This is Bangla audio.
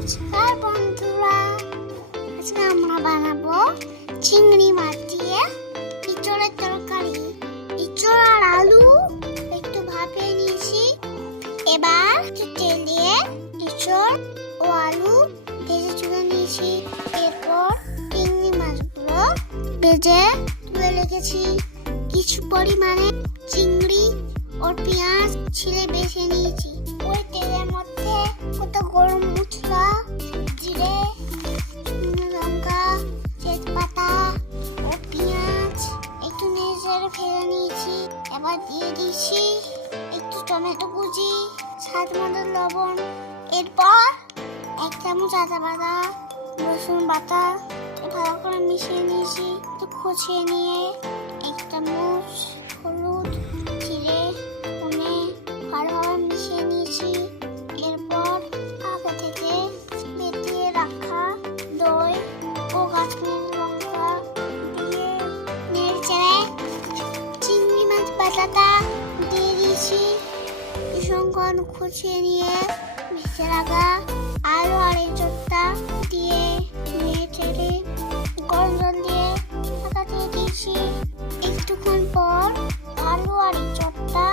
নমস্কার বন্ধুরা, আজকে আমরা বানাবো চিংড়ি মাছ দিয়ে ইঁচড়ের তরকারি। ইঁচড় আর আলু একটু ভাপিয়ে নিয়েছি। এবার তেল দিয়ে ইঁচড় ও আলু ভেজে তুলে নিয়েছি। এরপর চিংড়ি মাছগুলো ভেজে তুলে রেখেছি। কিছু পরিমাণে চিংড়ি ও পেঁয়াজ ছিলে বেছে নিয়েছি। ওই তেলের মধ্যে কত গরম মশলা, জিরে, লঙ্কা, তেজপাতা ও পেঁয়াজ একটু নেড়ে ফেলে নিয়েছি। এবার দিয়ে দিয়েছি একটু টমেটো কুচি, স্বাদ মতো লবণ। এরপর 1 চামচ আদা বাটা, রসুন বাটা ভালো করে মিশিয়ে নিয়েছি। একটু কষিয়ে নিয়ে 1 চামচ হলুদ, জিরে, ধনে ভালোভাবে মিশিয়ে নিয়েছি। এরপর আগে থেকে বেটে রাখা দই ও কাশ্মীরি লঙ্কা দিয়ে নেড়ে চিংড়ি মাছ বাটাটা দিয়ে দিয়েছি। কিছুক্ষণ কষিয়ে নিয়ে ভেজে রাখা আলু আর এঁচড়টা দিয়ে নেড়ে গরম জল দিয়ে ঢাকা দিয়ে দিয়েছি। একটুক্ষণ পর আলু আর এঁচড়টা